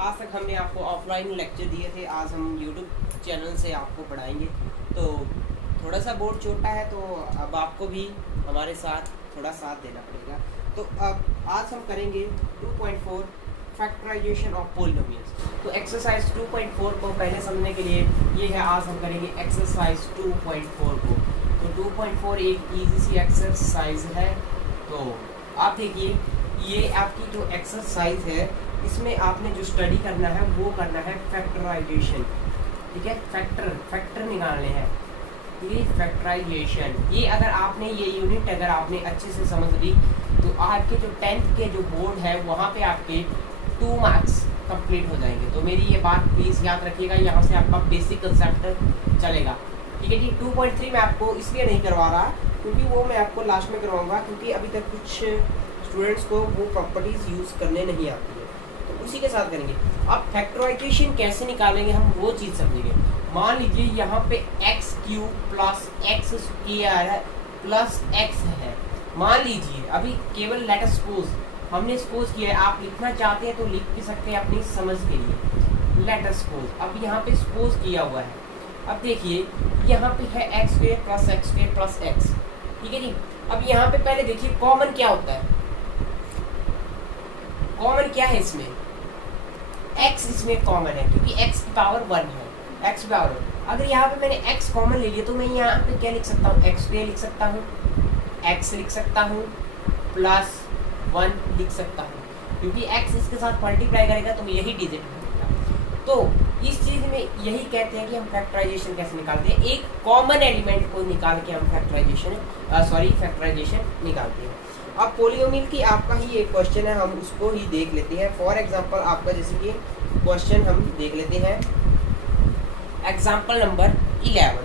आज तक हमने आपको ऑफलाइन लेक्चर दिए थे, आज हम यूट्यूब चैनल से आपको पढ़ाएंगे। तो थोड़ा सा बोर्ड छोटा है, तो अब आपको भी हमारे साथ थोड़ा साथ देना पड़ेगा। तो अब आज हम करेंगे 2.4 फैक्टराइजेशन ऑफ पॉलिनोमियल्स। तो एक्सरसाइज 2.4 को पहले समझने के लिए ये है, आज हम करेंगे एक्सरसाइज 2.4 को। तो 2.4 एक इजी सी एक्सरसाइज है। तो आप देखिए, ये आपकी जो एक्सरसाइज है, इसमें आपने जो स्टडी करना है वो करना है फैक्टराइजेशन। ठीक है, फैक्टर निकालने हैं। ये फैक्टराइजेशन, ये अगर आपने ये यूनिट अगर आपने अच्छे से समझ ली तो आपके जो 10th के जो बोर्ड है वहाँ पे आपके 2 मार्क्स कंप्लीट हो जाएंगे। तो मेरी ये बात प्लीज़ याद रखिएगा, यहाँ से आपका बेसिक कंसेप्ट चलेगा। ठीक है जी। 2.3 मैं आपको इसलिए नहीं करवा रहा क्योंकि वो मैं आपको लास्ट में करवाऊँगा, क्योंकि अभी तक कुछ स्टूडेंट्स को वो प्रॉपर्टीज़ यूज़ करने नहीं आती है, तो उसी के साथ करेंगे। अब फैक्टराइजेशन कैसे निकालेंगे हम वो चीज़ समझेंगे। मान लीजिए यहाँ पे x cube plus x square plus x है। मान लीजिए अभी केवल लेट अस सपोज, हमने सपोज किया है, आप लिखना चाहते हैं तो लिख भी सकते हैं अपनी समझ के लिए। लेट अस सपोज, अब यहाँ पे सपोज किया हुआ है। अब देखिए यहाँ पे है एक्स स्क्वायर प्लस एक्स। ठीक है जी। अब यहाँ पे पहले देखिए कॉमन क्या होता है, कॉमन क्या है इसमें, x इसमें कॉमन है क्योंकि x की पावर 1 है। x की पावर, अगर यहाँ पे मैंने x कॉमन ले लिया तो मैं यहाँ पे क्या लिख सकता हूँ, x स्क्वायर लिख सकता हूँ, x लिख सकता हूँ, प्लस 1 लिख सकता हूँ, क्योंकि x इसके साथ मल्टीप्लाई करेगा तो यही डिजिट होगा। तो इस चीज़ में यही कहते हैं कि हम फैक्टराइजेशन कैसे निकालते हैं, एक कॉमन एलिमेंट को निकाल के हम फैक्टराइजेशन निकालते हैं। अब पॉलिनोमियल की आपका ही एक क्वेश्चन है, हम उसको ही देख लेते हैं। फॉर एग्जांपल आपका जैसे कि क्वेश्चन हम देख लेते हैं, एग्जांपल नंबर 11।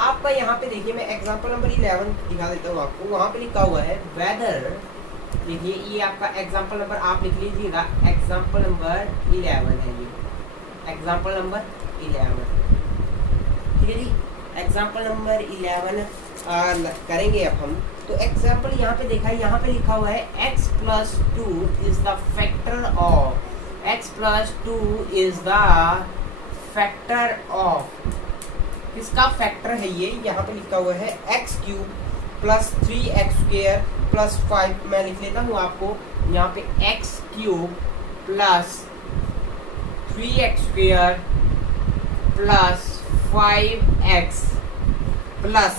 आपका यहाँ पे देखिए, मैं एग्जांपल नंबर 11 दिखा देता हूँ आपको। वहाँ पे लिखा हुआ है वेदर, देखिए ये आपका एग्जांपल नंबर आप लिख लीजिएगा, एग्जांपल नंबर 11 है ये, एग्जांपल नंबर 11। ठीक है जी, एग्जांपल नंबर 11 करेंगे अब हम। तो एग्जाम्पल यहाँ पे देखा है, यहाँ पे लिखा हुआ है x plus 2 is the factor of, x plus 2 is the factor of, किसका फैक्टर है ये, यहाँ पे लिखा हुआ है x cube plus 3x square plus 5। मैं लिख लेता हूँ आपको यहाँ पे x cube plus 3x square plus 5x plus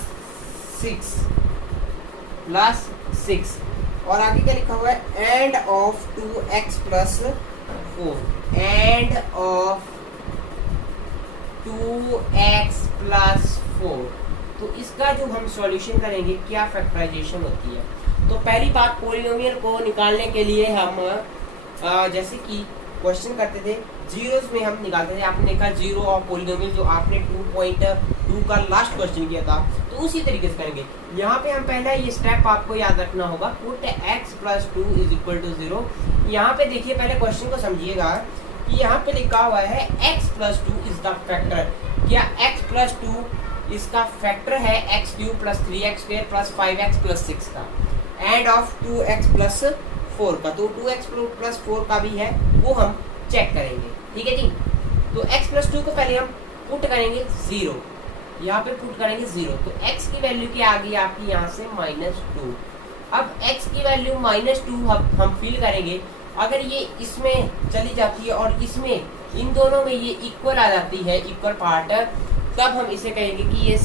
6 और आगे क्या लिखा हुआ है, end of 2x plus 4, end of 2x plus 4। तो इसका जो हम सॉल्यूशन करेंगे, क्या फैक्टराइजेशन होती है। तो पहली बात, पॉलिनोमियल को निकालने के लिए हम जैसे कि क्वेश्चन करते थे, जीरोस में हम निकालते थे। आपने देखा जीरो ऑफ पॉलिनोमियल, जो आपने 2.2 का लास्ट क्वेश्चन किया था, तो उसी तरीके से करेंगे। यहाँ पे हम पहला ये स्टेप आपको याद रखना होगा, put x plus 2 is equal to 0। यहाँ पे देखिए, पहले क्वेश्चन को समझिएगा कि यहाँ पे लिखा हुआ है x plus 2 is the factor. क्या x प्लस 2 इसका फैक्टर है x cube plus 3x square plus 5x plus 6 का, एंड ऑफ 2x प्लस 4 का। तो 2x प्लस 4 का भी है, वो हम चेक करेंगे। ठीक है जी। तो x प्लस 2 को पहले हम पुट करेंगे 0, यहाँ पे पुट करेंगे 0। तो x की वैल्यू की आ गई आपकी यहाँ से -2। अब x की वैल्यू -2 हम फिल करेंगे। अगर ये इसमें चली जाती है और इसमें, इन दोनों में ये इक्वल आ जाती है, इक्वल पार्ट, तब हम इसे कहेंगे कि ये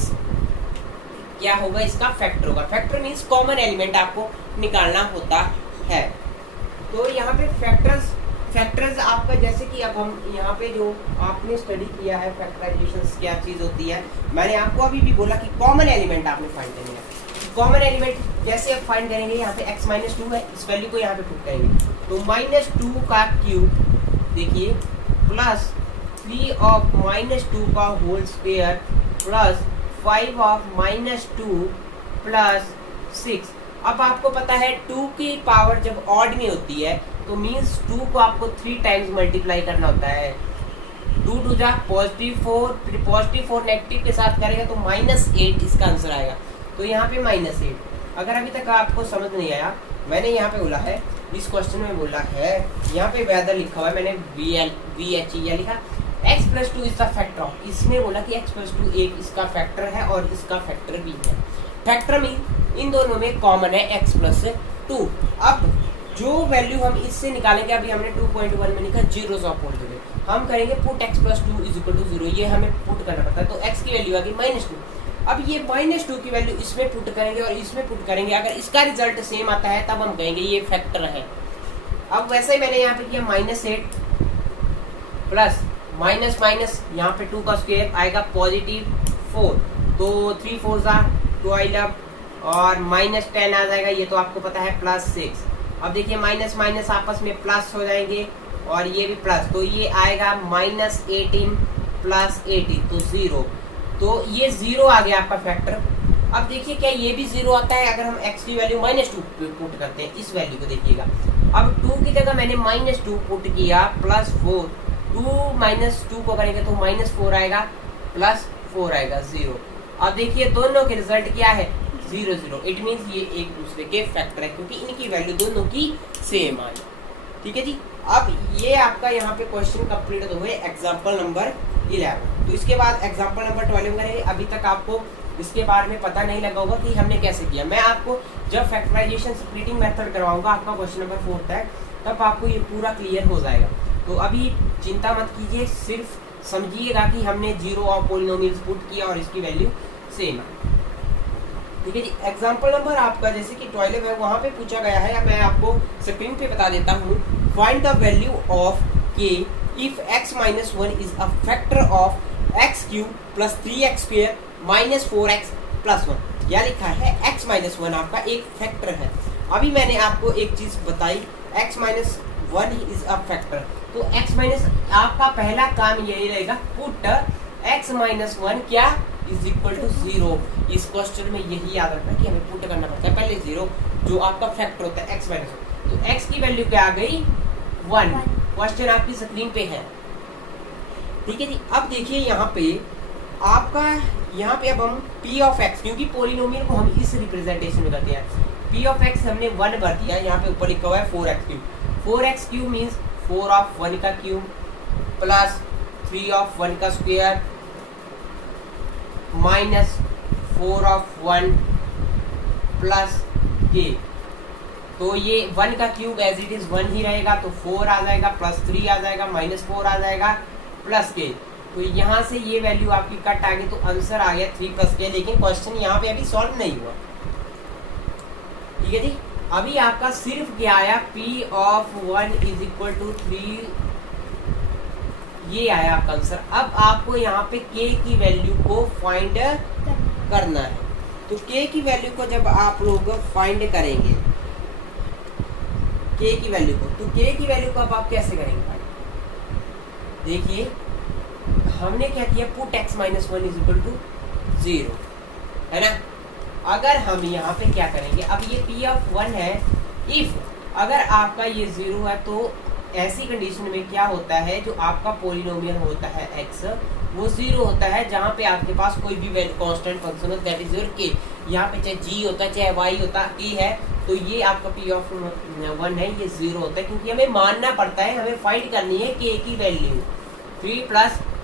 क्या होगा, इसका फैक्टर होगा। फैक्टर मीन्स कॉमन एलिमेंट आपको निकालना होता है। तो यहाँ पे फैक्टर्स आपका, जैसे कि अब हम यहाँ पे जो आपने स्टडी किया है फैक्टराइजेशन क्या चीज़ होती है, मैंने आपको अभी भी बोला कि कॉमन एलिमेंट आपने फाइंड करनी है। कॉमन एलिमेंट कैसे आप फाइंड करेंगे, यहाँ पे x माइनस 2 है, इस वैल्यू को यहाँ पे पुट करेंगे। तो -2 का क्यूब देखिए प्लस 3 ऑफ -2 का whole square plus 5 of -2 plus 6। अब आपको पता है 2 की पावर जब ऑड में होती है तो मीन्स 2 को आपको 3 टाइम्स मल्टीप्लाई करना होता है। 2 टू जा +4 नेगेटिव के साथ करेगा तो -8 इसका आंसर आएगा। तो यहाँ पे -8। अगर अभी तक आपको समझ नहीं आया, मैंने यहाँ पे बोला है इस क्वेश्चन में बोला है, यहाँ पे वेदर लिखा हुआ है, मैंने VHE लिखा, x plus 2 is the factor of, इसमें बोला कि x प्लस 2 एक इसका फैक्टर है और इसका फैक्टर भी है। फैक्टर मीन इन दोनों में कॉमन है x प्लस 2। अब जो वैल्यू हम इससे निकालेंगे, अभी हमने 2.1 में लिखा जीरो ऑफ पोल देंगे, हम करेंगे put x plus 2 is equal to 0, ये हमें पुट करना पड़ता है। तो x की वैल्यू आ गई -2। अब ये -2 की वैल्यू इसमें पुट करेंगे और इसमें पुट करेंगे, अगर इसका रिजल्ट सेम आता है तब हम कहेंगे ये फैक्टर है। अब वैसे ही मैंने यहाँ पे किया -8 प्लस माइनस माइनस, यहाँ पे 2 का स्क्वायर आएगा +4, तो 3 4 12 और -10 आ जाएगा, ये तो आपको पता है +6। अब देखिए माइनस माइनस आपस में प्लस हो जाएंगे और ये भी प्लस, तो ये आएगा -18 + 18 तो 0, तो ये 0 आ गया आपका फैक्टर। अब देखिए क्या ये भी 0 आता है अगर हम x की वैल्यू -2 पुट करते हैं, इस वैल्यू को देखिएगा। अब 2 की जगह मैंने -2 पुट किया +4, 2 - 2 को करेंगे तो -4 आएगा +4 आएगा 0। अब देखिए दोनों के रिजल्ट क्या है 0 0, इट मीन्स ये एक दूसरे के फैक्टर है क्योंकि इनकी वैल्यू दोनों की सेम आई। ठीक है जी। अब ये आपका यहाँ पे क्वेश्चन कंप्लीट हुए एग्जाम्पल नंबर 11। तो इसके बाद एग्जाम्पल नंबर 12 करेंगे। अभी तक आपको इसके बारे में पता नहीं लगा होगा कि हमने कैसे किया। मैं आपको जब फैक्टराइजेशन स्प्लिटिंग मेथड करवाऊंगा आपका क्वेश्चन नंबर 4 तक, तब आपको ये पूरा क्लियर हो जाएगा। तो अभी चिंता मत कीजिए, सिर्फ समझिएगा कि हमने 0 ऑफ पॉलिनोमियल्स पुट किया और इसकी वैल्यू सेम है। ठीक है जी। एग्जाम्पल नंबर आपका जैसे कि 12 है, वहाँ पे पूछा गया है, मैं आपको स्क्रीन पे बता देता हूँ। Find the value of k if x - 1 is a factor of x³ + 3x² - 4x + 1। यह लिखा है x - 1 आपका एक फैक्टर है। अभी मैंने आपको एक चीज बताई, x - 1 इज अ फैक्टर, तो x- आपका पहला काम यही रहेगा, पुट x - 1 क्या इज इक्वल टू 0। इस क्वेश्चन में यही याद रखना कि हमें पुट करना पड़ता है पहले 0, जो आपका फैक्टर होता है x - 1। तो x की वैल्यू क्या आ गई 1। क्वेश्चन आपकी स्क्रीन पे है। ठीक है जी। अब देखिए यहाँ पे आपका, यहाँ पे अब हम p ऑफ x, क्योंकि पोलिनोमियल को हम इस रिप्रेजेंटेशन में करते हैं, p ऑफ x हमने 1 भर दिया, यहाँ पे ऊपर लिखा हुआ है 4x³। 4x³ मीन्स 4 ऑफ 1 का क्यूब प्लस 3 ऑफ 1 का स्क्वायर -4 ऑफ 1 प्लस k। तो ये 1 का क्यूब एज इट इज 1 ही रहेगा, तो 4 आ जाएगा, +3 आ जाएगा, -4 आ जाएगा, प्लस k। तो यहाँ से ये वैल्यू आपकी कट आ गई, तो आंसर आ गया 3 + k। लेकिन क्वेश्चन यहाँ पे अभी सॉल्व नहीं हुआ। ठीक है जी। अभी आपका सिर्फ क्या आया, p of 1 is equal to 3, ये आया आपका आंसर। अब आपको यहाँ पे k की वैल्यू को फाइंड करना है। तो k की वैल्यू को जब आप लोग फाइंड करेंगे, k की वैल्यू को, तो k की वैल्यू को अब आप कैसे करेंगे, देखिए हमने क्या किया, put x - 1 is equal to 0, है ना। अगर हम यहाँ पे क्या करेंगे, अब ये p ऑफ 1 है, इफ अगर आपका ये 0 है, तो ऐसी कंडीशन में क्या होता है, जो आपका पोलिनोमियल होता है x, वो 0 होता है जहाँ पे आपके पास कोई भी कांस्टेंट फंक्शन हो, दैट इज योर k। यहाँ पे चाहे g होता है चाहे y होता है, t है, तो ये आपका p ऑफ 1 है, ये 0 होता है, क्योंकि हमें मानना पड़ता है, हमें फाइंड करनी है k की वैल्यू 3 +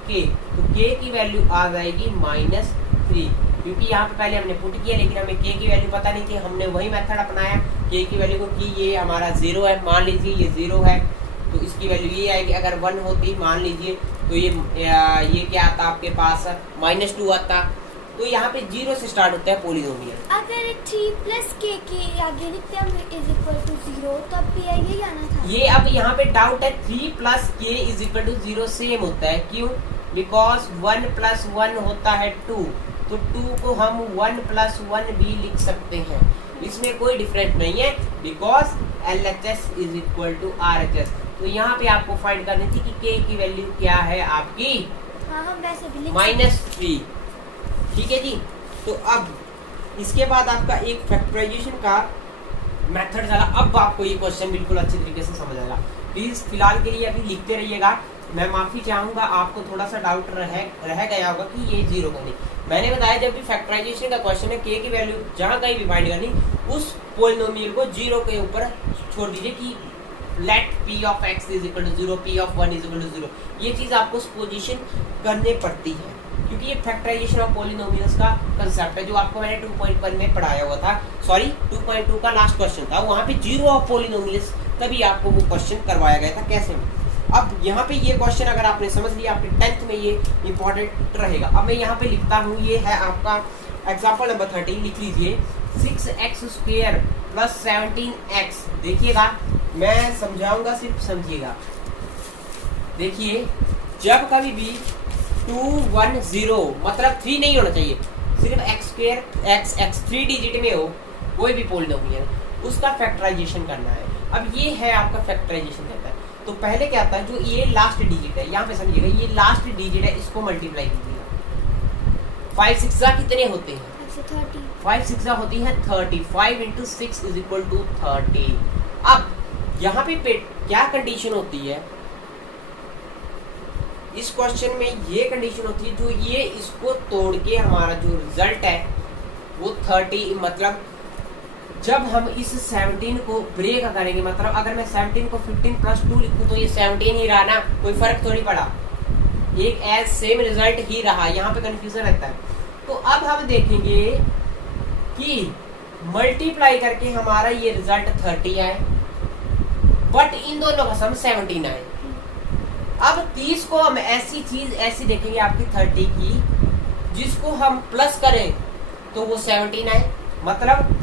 k। तो k की वैल्यू आ जाएगी -3, क्योंकि यहाँ पे पहले हमने पुट किया, लेकिन हमें k की वैल्यू पता नहीं थी, हमने वही मेथड अपनाया k की वैल्यू को, कि ये हमारा 0 है, मान लीजिए ये 0 है, तो इसकी वैल्यू ये आएगी। अगर 1 होती मान लीजिए, तो ये क्या आता आपके पास -2 आता। तो यहाँ पे 0 से स्टार्ट होता है पोलिनोमियल। अगर 3 + k के आगे लिखते हैं इज इक्वल टू 0, तो अब भी यही आना था। ये अब यहाँ पे डाउट है, 3 + k is equal to 0 same होता है, क्यों, बिकॉज 1 + 1 होता है 2, तो 2 को हम 1 + 1 भी लिख सकते हैं, इसमें कोई डिफरेंस नहीं है, because LHS is equal to RHS। तो यहाँ पे आपको फाइंड करनी थी कि k की वैल्यू क्या है आपकी, हाँ, हम वैसे भी लिख -3। ठीक है जी। तो अब इसके बाद आपका एक फैक्टराइजेशन का मेथड चला। अब आपको ये क्वेश्चन बिल्कुल अच्छे तरीके से समझ आएगा। प्लीज फिलहाल के लिए अभी लिखते रहिएगा, मैं माफी चाहूंगा, आपको थोड़ा सा डाउट रह गया होगा कि ये 0 को नहीं। मैंने बताया जब भी फैक्टराइजेशन का क्वेश्चन है k की वैल्यू जहां कहीं भी फाइंड करनी, उस पोलिनोमियल को 0 के ऊपर छोड़ दीजिए कि let p of x is equal to 0, p of 1 is equal to 0। ये चीज आपको पोजीशन करने पड़ती है क्योंकि ये फैक्टराइजेशन ऑफ पोलिनोमियल्स का कंसेप्ट है जो आपको मैंने 2.1 में पढ़ाया हुआ था, सॉरी 2.2 का लास्ट क्वेश्चन था, वहां पे 0 ऑफ पोलिनोमियल्स तभी आपको वो क्वेश्चन करवाया गया था कैसे। अब यहाँ पे ये क्वेश्चन अगर आपने समझ लिया, आपके 10th में ये इंपॉर्टेंट रहेगा। अब मैं यहाँ पे लिखता हूँ, ये है आपका एग्जाम्पल नंबर 13, लिख लीजिए 6x² प्लस 17x। देखिएगा मैं समझाऊंगा, सिर्फ समझिएगा। देखिए जब कभी भी 2 1 0 मतलब 3 नहीं होना चाहिए, सिर्फ x² x 3 डिजिट में हो कोई भी पोलिनोमियल, उसका फैक्टराइजेशन करना है। अब ये है आपका फैक्टराइजेशन करता है, तो पहले क्या आता है, जो ये लास्ट डिजिट है, यहाँ पे समझिएगा ये लास्ट डिजिट है, इसको मल्टीप्लाई कीजिएगा। 5 6 कितने होते हैं? 5 6 होती है 30। 5 × 6 इज इक्वल टू 30। अब यहाँ पे क्या कंडीशन होती है इस क्वेश्चन में? ये कंडीशन होती है जो ये इसको तोड़ के हमारा जो रिजल्ट है वो 30, मतलब जब हम इस 17 को ब्रेक करेंगे, मतलब अगर मैं 17 को 15 + 2 लिखूं तो ये 17 ही रहा ना, कोई फर्क थोड़ी पड़ा, एक एज सेम रिजल्ट ही रहा। यहाँ पे कंफ्यूजन रहता है। तो अब हम देखेंगे कि मल्टीप्लाई करके हमारा ये रिजल्ट 30 आए, बट इन दोनों का सम 17 आए। अब 30 को हम ऐसी चीज ऐसी देखेंगे आपकी 30 की, जिसको हम प्लस करें तो वो 17 आए, मतलब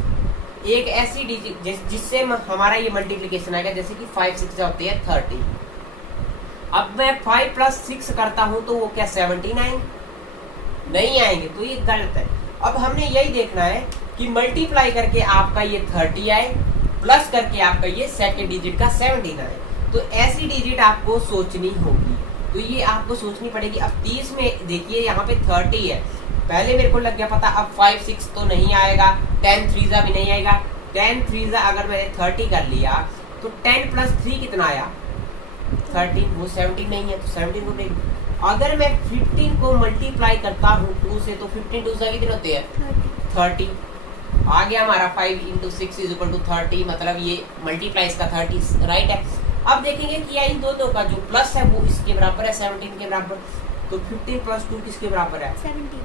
एक ऐसी डिजिट जिससे हमारा ये मल्टीप्लिकेशन आएगा, जैसे कि 5 6 होते हैं 30। अब मैं 5 + 6 करता हूं तो वो क्या 17 आएंगे? नहीं आएंगे, तो ये गलत है। अब हमने यही देखना है कि मल्टीप्लाई करके आपका ये 30 आए, प्लस करके आपका ये सेकंड डिजिट का 17 आए। तो ऐसी डिजिट आपको सोचनी होगी, तो ये आपको सोचनी पड़ेगी। अब 30 में देखिए यहाँ पे 30 है, पहले मेरे को लग गया पता, अब 5 6 तो नहीं आएगा, 10 3 भी नहीं आएगा। 10 3 अगर मैंने 30 कर लिया तो 10 + 3 कितना आया? 13, वो 17 नहीं है, तो 17 को ब्रेक। अगर मैं 15 को मल्टीप्लाई करता हूँ 2 से, तो 15 2 से कितने होते हैं? 30। आ गया हमारा 5 × 6 इज इक्वल टू 30, मतलब ये मल्टीप्लाई इसका 30 राइट है। अब देखेंगे कि इन दोनों का जो प्लस है वो इसके बराबर है, 17 के बराबर, तो 15 + 2 किसके बराबर है? 17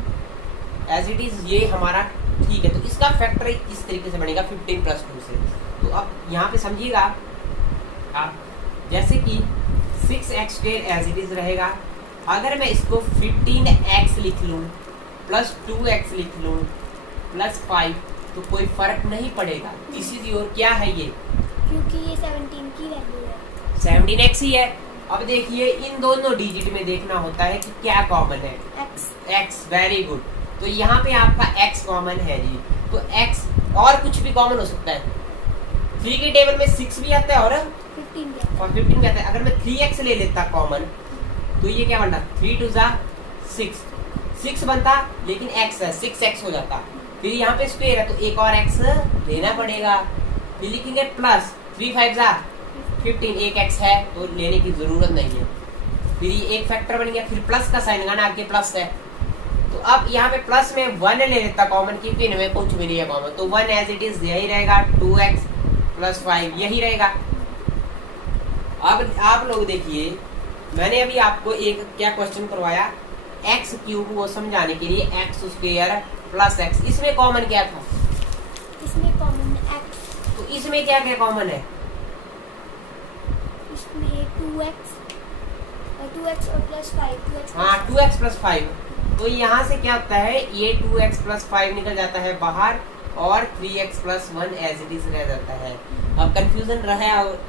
एज इट इज ये हमारा ठीक है। तो इसका फैक्टर इस तरीके से बनेगा 15 + 2 से। तो अब यहाँ पे समझिएगा आप, जैसे कि 6x² एज इट इज रहेगा। अगर मैं इसको 15x लिख लूँ प्लस 2x लिख लूँ प्लस 5, तो कोई फर्क नहीं पड़ेगा। इसी और क्या है ये, क्योंकि ये 17 की वैल्यू है, 17x ही है। अब देखिए इन दोनों डिजिट में देखना होता है कि क्या कॉमन है, x। वेरी गुड, तो यहाँ पे आपका x कॉमन है जी, तो x और कुछ भी कॉमन हो सकता है। 3 के टेबल में 6 भी आता है और 15 भी आता है। अगर मैं 3x ले लेता कॉमन, तो ये क्या बनता? 3 2 6, 6 बनता, लेकिन x है 6x हो जाता। फिर यहाँ पे स्क्वायर है तो एक और x लेना पड़ेगा। फिर लिखेंगे प्लस 3 5 15, एक x है तो लेने की जरूरत नहीं है। फिर ये एक फैक्टर बन गया, फिर प्लस का साइन लगाना, आगे प्लस है। तो अब यहाँ पे प्लस में 1 ले लेता कॉमन, क्योंकि इनमें कुछ भी नहीं है कॉमन, तो 1 एज इट इज यही रहेगा, 2x + 5 यही रहेगा। अब आप लोग देखिए, मैंने अभी आपको एक क्या क्वेश्चन करवाया, x³ वो समझाने के लिए, x² + x, इसमें कॉमन क्या था? इसमें कॉमन x, तो इसमें क्या क्या कॉमन है? इसमें 2x और प्लस 5, हाँ 2x + 5। तो यहाँ से क्या होता है, ये 2x + 5 निकल जाता है बाहर, और 3x + 1 एज इट इज रह जाता है। अब कंफ्यूजन रहा, और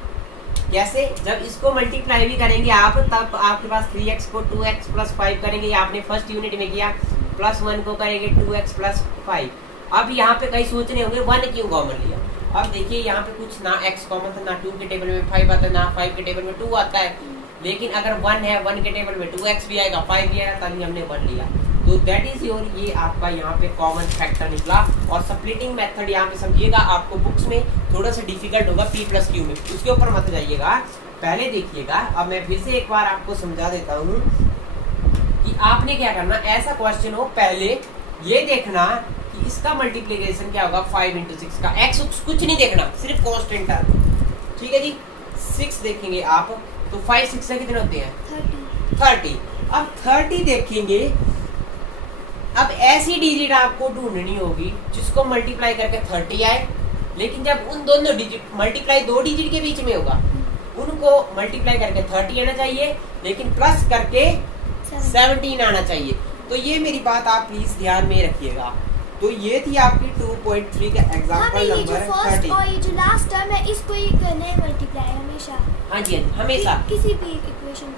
कैसे? जब इसको मल्टीप्लाई भी करेंगे आप, तब आपके पास 3x को 2x + 5 करेंगे, ये आपने फर्स्ट यूनिट में किया, +1 को करेंगे 2x + 5। अब यहाँ पे कई सोच रहे होंगे 1 क्यों कॉमन लिया। अब देखिए यहाँ पे कुछ ना x कॉमन था, ना 2 के टेबल में 5 आता है, ना 5 के टेबल में 2 आता है, लेकिन अगर 1 है, 1 के टेबल में 2x भी आएगा, 5 भी आएगा, तभी हमने 1 लिया। तो दैट इज योर, ये आपका यहाँ पे कॉमन फैक्टर निकला। और स्प्लिटिंग मेथड यहाँ पे समझिएगा, आपको बुक्स में थोड़ा सा डिफिकल्ट होगा P + Q में, उसके ऊपर मत जाइएगा। पहले देखिएगा, अब मैं फिर से एक बार आपको समझा देता हूँ कि आपने क्या करना, ऐसा क्वेश्चन हो पहले ये देखना कि इसका मल्टीप्लिकेशन क्या होगा 5 इंटू 6 का, एक्स कुछ नहीं देखना, सिर्फ कांस्टेंट टर्म, ठीक है जी। 6 देखेंगे आप तो 5 6 से कितने होते हैं 30। अब 30 देखेंगे, अब ऐसी डिजिट आपको ढूंढनी होगी जिसको मल्टीप्लाई करके 30 आए, लेकिन जब उन दोनों डिजिट मल्टीप्लाई 2 डिजिट के बीच में होगा, उनको मल्टीप्लाई करके 30 आना चाहिए, लेकिन प्लस करके 17 आना चाहिए। तो ये मेरी बात आप प्लीज ध्यान में रखिएगा। तो ये थी आपकी 2.3 का एग्जांपल नंबर 30। और ये जो लास्ट टर्म है इसको ही करना है मल्टीप्लाई हमेशा। हाँ जी, हमेशा किसी भी इक्वेशन में,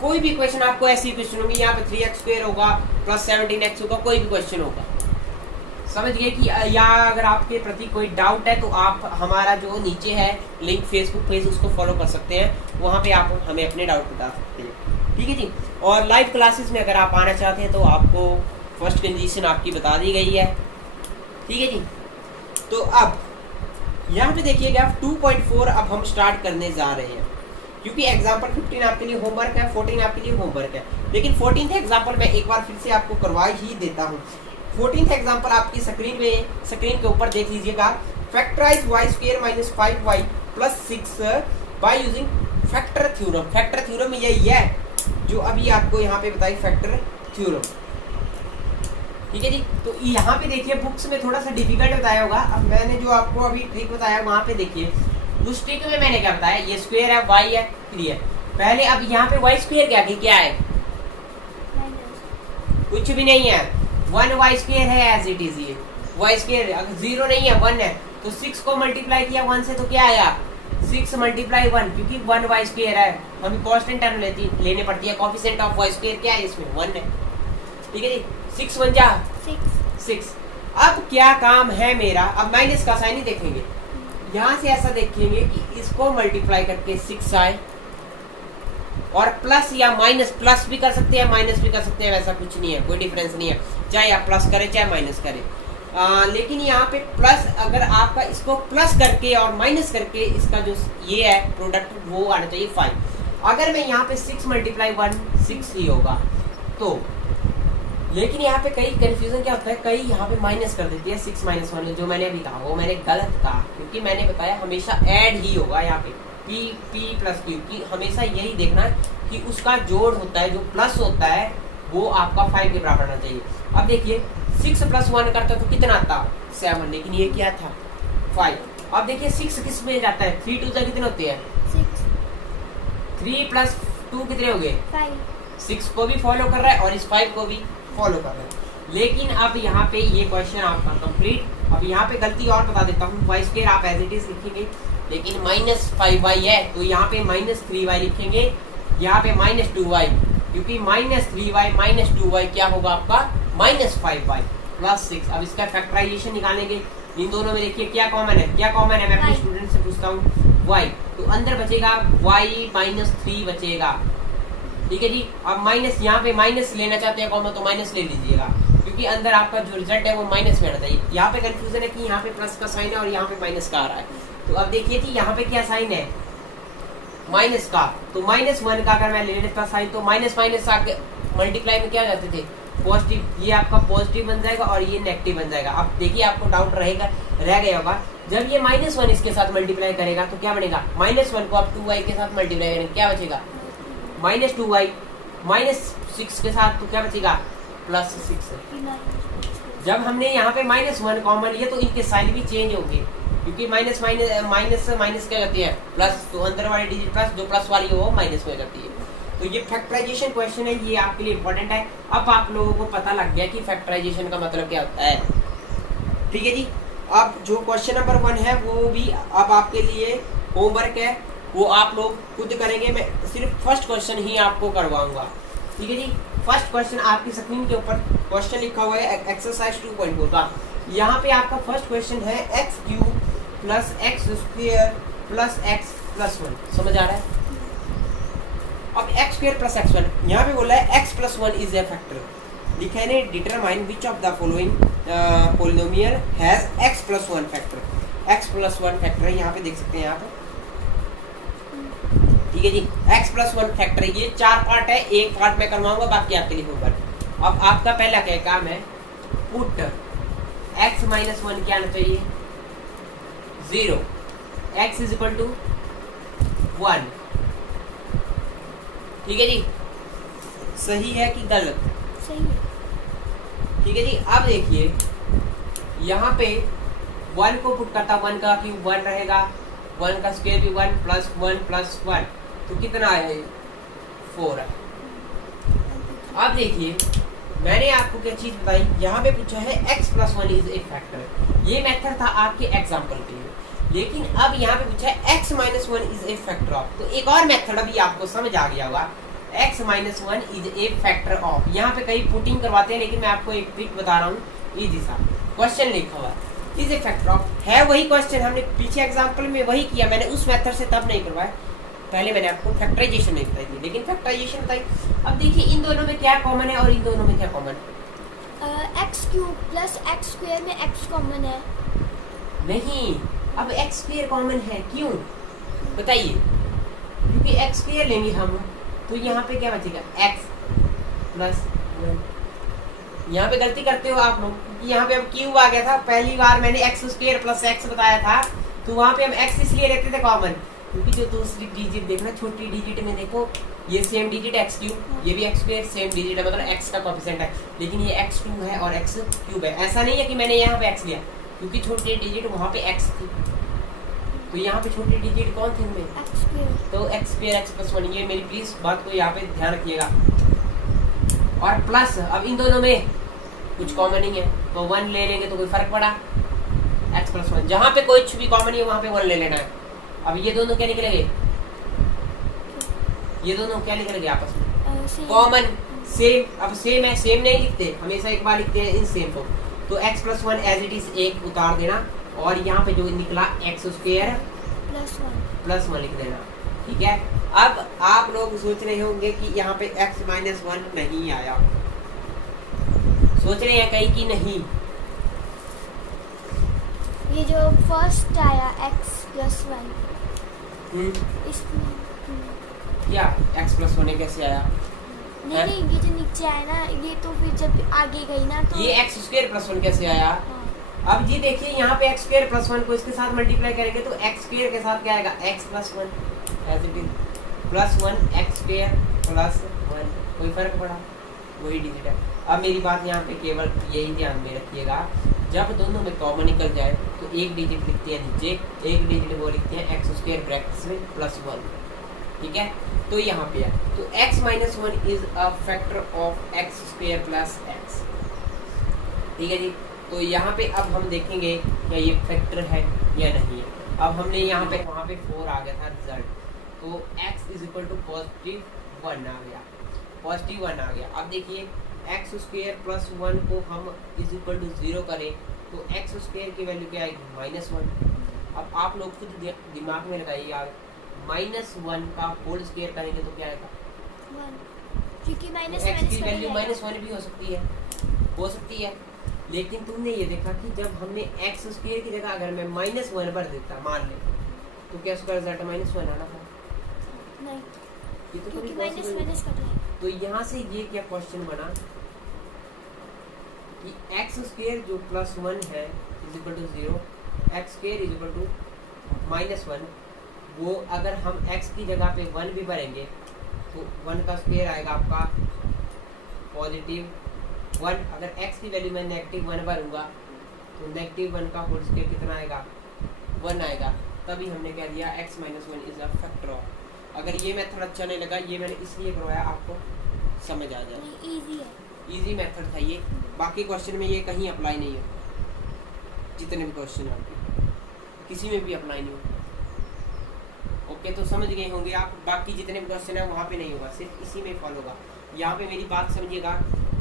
कोई भी क्वेश्चन आपको ऐसी क्वेश्चन होगी, यहाँ पे 3x² होगा प्लस 17x होगा, कोई भी क्वेश्चन होगा, समझ गए कि या अगर आपके प्रति कोई डाउट है तो आप हमारा जो नीचे है लिंक फेसबुक पेज उसको फॉलो कर सकते हैं, वहाँ पे आप हमें अपने डाउट बता सकते हैं, ठीक है जी। और लाइव क्लासेस में अगर आप आना चाहते हैं तो आपको फर्स्ट कंडीशन आपकी बता दी गई है, ठीक है जी। तो अब यहाँ पे देखिएगा 2.4 अब हम स्टार्ट करने जा रहे हैं, क्योंकि एग्जाम्पल 15 आपके लिए होमवर्क है, 14 आपके लिए होमवर्क है, लेकिन 14th एग्जाम्पल मैं एक बार फिर से आपको करवा ही देता हूँ। 14th एग्जाम्पल आपकी स्क्रीन के ऊपर देख लीजिएगा। Factorise y² minus 5y plus 6 by using factor theorem. Factor theorem यही है जो अभी आपको यहाँ पे बताई, फैक्टर थ्योरम, ठीक है जी। तो यहाँ पे देखिए बुक्स में थोड़ा सा डिफिकल्ट बताया होगा, अब मैंने जो आपको अभी ट्रिक बताया वहाँ पे देखिए, उस ट्रिक में मैंने क्या बताया, ये स्क्वायर है, y है, क्लियर। पहले अब यहाँ पे y² क्या है, कुछ भी नहीं है, 1y² है एज इट इज। ये y² अगर 0 नहीं है 1 है, तो 6 को मल्टीप्लाई किया 1 से तो क्या आया 6 मल्टीप्लाई 1, क्योंकि 1y² है, हमें कांस्टेंट टर्म लेने पड़ती है, कोएफिशिएंट ऑफ y² क्या है इसमें 1 है, ठीक है जी। 6 1 जा 6। अब क्या काम है मेरा, अब माइनस का साइन ही देखेंगे, यहाँ से ऐसा देखेंगे कि इसको मल्टीप्लाई करके 6 आए, और प्लस या माइनस, प्लस भी कर सकते हैं माइनस भी कर सकते हैं, वैसा कुछ नहीं है, कोई डिफरेंस नहीं है, चाहे आप प्लस करें चाहे माइनस करें। लेकिन यहाँ पे प्लस, अगर आपका इसको प्लस करके और माइनस करके इसका जो ये है प्रोडक्ट वो आना चाहिए 5। अगर मैं यहाँ पे 6 मल्टीप्लाई 1 6 ही होगा तो, लेकिन यहाँ पे कई कंफ्यूजन क्या होता है, कई यहाँ पे माइनस कर देती है 6 माइनस 1, जो मैंने अभी कहा वो मैंने गलत कहा, क्योंकि मैंने बताया हमेशा ऐड ही होगा यहाँ पे p प्लस q की, हमेशा यही देखना है कि उसका जोड़ होता है, जो प्लस होता है वो आपका 5 के बराबर आना चाहिए। अब देखिए 6 प्लस 1 करता तो कितना आता 7, लेकिन ये क्या था 5। अब देखिए 6 किस में जाता है, 3 2 कितने होते हैं 6, 3 प्लस 2 कितने हो गए 5। 6 को भी फॉलो कर रहा है और इस 5 को भी फॉलो कर रहा है। लेकिन अब यहाँ पे ये क्वेश्चन आपका कंप्लीट। अब यहाँ पे गलती और बता देता हूँ, y² आप एज इट इज लिखेंगे, लेकिन माइनस 5y है तो यहाँ पे माइनस 3y लिखेंगे, यहाँ पे माइनस 2y, क्योंकि माइनस 3y माइनस 2y क्या होगा आपका माइनस 5y प्लस 6। अब इसका फैक्टराइजेशन निकालेंगे, इन दोनों में देखिए क्या कॉमन है, क्या कॉमन है, मैं अपने स्टूडेंट से पूछता हूँ y, तो अंदर बचेगा y माइनस 3 बचेगा, ठीक है जी। अब माइनस, यहाँ पे माइनस लेना चाहते हैं कॉमन तो माइनस ले लीजिएगा, क्योंकि अंदर आपका जो रिजल्ट है वो माइनस में आना चाहिए। यहाँ पे कंफ्यूजन है कि यहाँ पे प्लस का साइन है और यहाँ पे माइनस का आ रहा है, तो अब देखिए कि यहाँ पे क्या साइन है माइनस का, तो -1 का अगर मैं ले लेता साइन तो माइनस माइनस आके मल्टीप्लाई में क्या जाते थे पॉजिटिव, ये आपका पॉजिटिव बन जाएगा और ये नेगेटिव बन जाएगा। अब देखिए आपको डाउट रहेगा, रह गया होगा, जब ये -1 इसके साथ मल्टीप्लाई करेगा तो क्या बनेगा, -1 को आप 2y के साथ मल्टीप्लाई करेंगे क्या बचेगा -2y, -6 के साथ तो क्या बचेगा +6। जब हमने यहाँ पे -1 कॉमन लिया तो इनके साइन भी चेंज होंगे, क्योंकि माइनस माइनस क्या करती है प्लस, तो अंदर वाली डिजिट प्लस, जो प्लस वाली हो वो माइनस में करती है। तो ये फैक्टराइजेशन क्वेश्चन है, ये आपके लिए इंपॉर्टेंट है। अब आप लोगों को पता लग गया कि फैक्टराइजेशन का मतलब क्या होता है, ठीक है जी। अब जो क्वेश्चन नंबर 1 है वो भी अब आपके लिए होमवर्क है, वो आप लोग खुद करेंगे, मैं सिर्फ फर्स्ट क्वेश्चन ही आपको करवाऊंगा, ठीक है जी। फर्स्ट क्वेश्चन आपकी स्क्रीन के ऊपर क्वेश्चन लिखा हुआ है एक्सरसाइज 2.4 का। यहाँ पे आपका फर्स्ट क्वेश्चन है x³ plus x² plus x plus 1, समझ आ रहा है। अब x² प्लस x1, यहाँ पे बोला है x plus 1 is a factor, लिखा है determine which of the following polynomial has x plus 1 factor. x plus 1 factor है, यहाँ पे देख सकते हैं आप, ठीक है जी। x प्लस 1 फैक्टर, ये 4 पार्ट है, एक पार्ट मैं करवाऊंगा, बाकी आपके लिए होमवर्क। अब आपका पहला क्या काम है, पुट x माइनस 1 क्या आना चाहिए, 0, x इज इक्वल टू 1। ठीक है जी, सही है कि गलत? सही है। ठीक है जी। अब देखिए यहाँ पे 1 को पुट करता, 1 का क्यूब 1 रहेगा, 1 का स्क्वायर भी 1 प्लस 1 प्लस 1, तो कितना है, 4 है। अब देखिए मैंने आपको क्या चीज बताई, यहाँ पे पूछा है x plus 1 is a factor, ये मेथड था आपके एग्जाम्पल के लिए, लेकिन अब यहाँ पे पूछा है x minus 1 is a factor of, तो एक और मेथड अभी आपको समझ आ गया होगा, x minus 1 is a factor of. यहाँ पे कई पुटिंग करवाते हैं, लेकिन मैं आपको एक ट्रिक बता रहा हूँ, इजी सा क्वेश्चन लिखा हुआ इज ए फैक्टर ऑफ, है वही क्वेश्चन हमने पीछे एग्जाम्पल में वही किया, मैंने उस मेथड से तब नहीं करवाया, पहले मैंने आपको फैक्टराइजेशन नहीं बताई थी, लेकिन फैक्टराइजेशन बताई। अब देखिए इन दोनों में क्या कॉमन है और इन दोनों में क्या कॉमन है, x cube plus x square में एक्स कॉमन है। नहीं, अब एक्स स्क्वायर कॉमन है, क्यों बताइए, क्योंकि एक्स स्क्वायर लेंगे हम, तो यहाँ पे क्या बचेगा, एक्स प्लस 1। यहाँ पे गलती करते हो आप लोग, क्योंकि यहाँ पे अब क्यूब आ गया था, पहली बार मैंने एक्स स्क्वायर प्लस एक्स बताया था, तो वहाँ पे हम एक्स इसलिए लेते थे कॉमन, क्योंकि जो दूसरी डिजिट देखना, छोटी डिजिट में देखो, ये सेम डिजिट एक्स क्यूब, ये भी एक्स स्क्वायर सेम डिजिट है, मतलब एक्स का कोएफिशिएंट है, लेकिन ये x2 है और x क्यूब है। ऐसा नहीं है कि मैंने यहाँ पे x लिया, क्योंकि छोटी डिजिट वहाँ पे x थी, तो यहाँ पे छोटी डिजिट कौन थी उनमें, एक्स स्क्वायर, तो x स्क्वायर x प्लस 1, ये मेरी प्लीज बात को यहाँ पे ध्यान रखिएगा। और प्लस अब इन दोनों में कुछ कॉमन नहीं है, तो 1 ले लेंगे तो कोई फर्क पड़ा, x प्लस 1, जहाँ पे कोई भी कॉमन नहीं है वहाँ पे 1 ले लेना है। अब ये दोनों क्या निकलेंगे, ये दोनों क्या निकलेंगे आपस में, कॉमन सेम। अब सेम है, सेम नहीं लिखते हमेशा, एक बार लिखते हैं इन सेम को, तो x plus 1 as it is एक उतार देना, और यहाँ पे जो निकला एक्स स्क्वायर प्लस 1 लिख देना। ठीक है, अब आप लोग सोच रहे होंगे कि यहाँ पे x माइनस 1 नहीं आया, सोच रहे हैं कहीं कि नहीं, ये जो फर्स्ट आया x प्लस 1 इसमें क्या x प्लस 1 कैसे आया, नहीं, ये जो नीचे आया ना, ये तो फिर जब आगे गई ना, तो ये एक्स स्क्वायर प्लस 1 कैसे आया। हाँ। अब जी देखिए यहाँ पे एक्स स्क्वायर प्लस 1 को इसके साथ मल्टीप्लाई करेंगे, तो एक्स स्क्वायर के साथ क्या आएगा, x plus 1 as it is, plus 1 x square plus 1, कोई फर्क पड़ा, वही डिजिट है। अब मेरी बात यहाँ पे केवल यही ध्यान में रखिएगा, जब दोनों में कॉमन निकल जाए तो एक डिजिट लिखते हैं नीचे, एक डिजिट वो लिखते हैं एक्स स्क्वायर ब्रैकेट्स में प्लस 1। ठीक है, तो यहाँ पे है, तो x minus 1 is a factor of x square plus x. ठीक है जी, तो यहाँ पे अब हम देखेंगे क्या ये फैक्टर है या नहीं है। अब हमने यहाँ पे, वहाँ पे 4 आ गया था रिजल्ट, तो x is equal to positive 1 आ गया, पॉजिटिव 1 आ गया। अब देखिए एक्स स्क्वायर प्लस 1 को हम इज इक्वल टू 0 करें, तो एक्स स्क्वायर की वैल्यू क्या आएगी, माइनस 1। अब आप लोग खुद दिमाग में लगाइए, माइनस 1 का होल स्क्वायर करेंगे तो क्या आएगा, 1, क्योंकि माइनस एक्स की वैल्यू माइनस माइनस 1 भी हो सकती है, लेकिन तुमने ये देखा कि जब हमने एक्स स्क्वायर की जगह अगर मैं माइनस 1 भर देता मान ले, तो क्या उसका रिजल्ट माइनस 1 आना था, नहीं, ये तो क्योंकि कभी माइनस possible माइनस कट रहा है। तो यहाँ से ये क्या क्वेश्चन बना कि एक्स स्क्वायर जो प्लस 1 है is equal to 0, x square is equal to minus 1, वो अगर हम x की जगह पे 1 भी भरेंगे तो 1 का स्क्वायर आएगा आपका पॉजिटिव 1। अगर x की वैल्यू में नेगेटिव 1 भरूंगा तो नेगेटिव 1 का होल स्क्वायर कितना आएगा, 1 आएगा। तभी हमने क्या दिया, x minus 1 is a factor of. अगर ये मेथड अच्छा नहीं लगा, ये मैंने इसलिए करवाया आपको समझ आ जाए, इजी है, इजी मेथड था ये, बाकी क्वेश्चन में ये कहीं अप्लाई नहीं है, जितने भी क्वेश्चन है आपके किसी में भी अप्लाई नहीं होगा। ओके, तो समझ गए होंगे आप, बाकी जितने भी क्वेश्चन है वहाँ पे नहीं होगा, सिर्फ इसी में फॉलो होगा। यहाँ पे मेरी बात समझिएगा,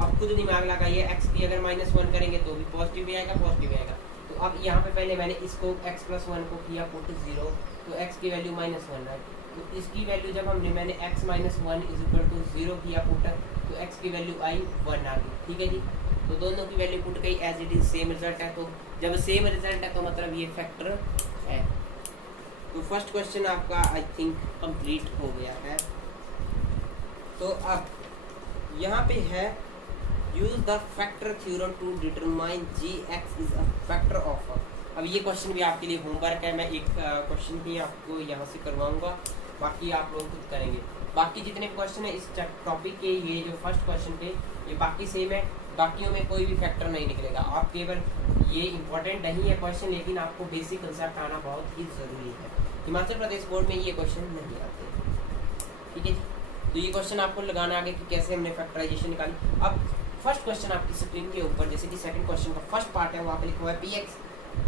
अब खुद दिमाग लगाइए, x की अगर माइनस 1 करेंगे तो भी पॉजिटिव भी आएगा, पॉजिटिव आएगा। तो अब यहाँ पे पहले मैंने इसको x प्लस 1 को किया पुट 0, तो x की वैल्यू माइनस 1 है, तो इसकी वैल्यू जब मैंने x minus 1 is equal to 0 किया पुट, तो x की वैल्यू आई 1 आ गई। ठीक है जी, तो दोनों की वैल्यू पुट गई, as it is same result है, तो जब सेम रिजल्ट है तो मतलब ये फैक्टर है। तो फर्स्ट क्वेश्चन आपका आई थिंक कंप्लीट हो गया है। तो अब यहाँ पे है use the factor theorem to determine g x is a factor of. अब ये क्वेश्चन भी आपके लिए होमवर्क है, मैं एक क्वेश्चन भी आपको यहाँ से करवाऊंगा, बाकी आप लोग खुद करेंगे। बाकी जितने क्वेश्चन है इस टॉपिक के, ये जो फर्स्ट क्वेश्चन थे ये बाकी सेम है, बाकियों में कोई भी फैक्टर नहीं निकलेगा। आप केवल ये इंपॉर्टेंट नहीं है क्वेश्चन, लेकिन आपको बेसिक कंसेप्ट आना बहुत ही ज़रूरी है। हिमाचल प्रदेश बोर्ड में ये क्वेश्चन नहीं आते, ठीक है जी। तो ये क्वेश्चन आपको लगाना आगे कि कैसे हमने फैक्टराइजेशन निकाली। अब फर्स्ट क्वेश्चन आपकी स्क्रीन के ऊपर, जैसे कि सेकंड क्वेश्चन का फर्स्ट पार्ट है, वहाँ पे लिखा हुआ है P x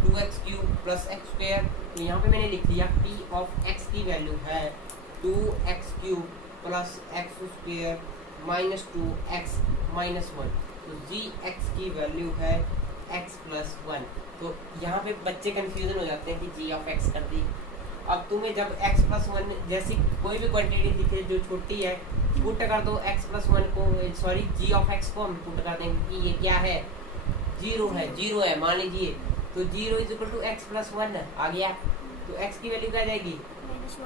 2x³ plus x square. तो यहाँ पे मैंने लिख दिया पी ऑफ एक्स की वैल्यू है 2x³ plus x square minus 2x minus 1। तो जी एक्स की वैल्यू है x प्लस 1। तो यहाँ पे बच्चे कंफ्यूजन हो जाते हैं कि जी ऑफ एक्स कर दी। अब तुम्हें जब x प्लस 1 जैसी कोई भी क्वांटिटी दिखे जो छोटी है, पुट कर दो x प्लस 1 को, सॉरी जी ऑफ एक्स को हम पुट कर देंगे कि ये क्या है, जीरो है मान लीजिए। तो 0 is equal to x plus 1 आ गया। तो x की वैल्यू क्या जाएगी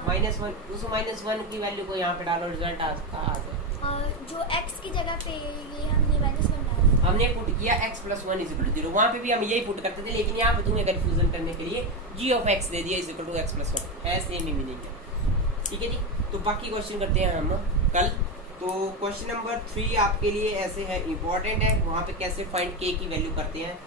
-1। उस -1 की वैल्यू को यहाँ पे डालो, रिजल्ट आ जाए। और जो x की जगह पे ये हमने -1 डाला, हमने पुट किया x plus 1 is equal to 0। वहाँ पे भी हम यही पुट करते थे, लेकिन यहाँ पे तुम्हें कंफ्यूजन करने के लिए g ऑफ x दे दिया is equal to x plus 1 है, सेम ही मीनिंग है, ठीक है जी। तो बाकी क्वेश्चन करते हैं हम कल। तो क्वेश्चन नंबर 3 आपके लिए ऐसे है, इंपॉर्टेंट है, वहाँ पे कैसे फाइंड k की वैल्यू करते हैं।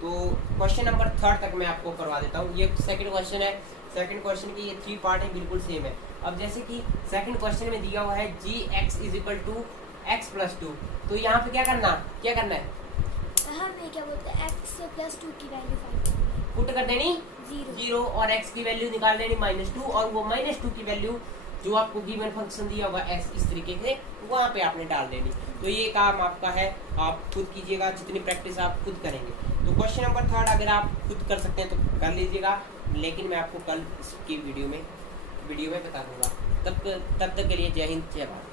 तो क्वेश्चन नंबर 3 तक मैं आपको करवा देता हूँ। ये सेकंड क्वेश्चन है, सेकंड क्वेश्चन की ये 3 पार्ट है, बिल्कुल सेम है। अब जैसे कि सेकंड क्वेश्चन में दिया हुआ है G x is equal to x plus 2। तो यहाँ पे क्या करना है, हमें क्या बोलते हैं x प्लस 2 की वैल्यू फाइंड करनी है। पुट कर देनी 0 और x की वैल्यू निकाल देनी -2, और वो -2 की वैल्यू जो आपको गिवन फंक्शन दिया होगा x इस तरीके से वहाँ पे आपने डाल देनी। तो ये काम आपका है, आप खुद कीजिएगा, जितनी प्रैक्टिस आप खुद करेंगे। तो क्वेश्चन नंबर 3 अगर आप खुद कर सकते हैं तो कर लीजिएगा, लेकिन मैं आपको कल इसकी वीडियो में बता दूंगा। तब तक के लिए जय हिंद जय भारत।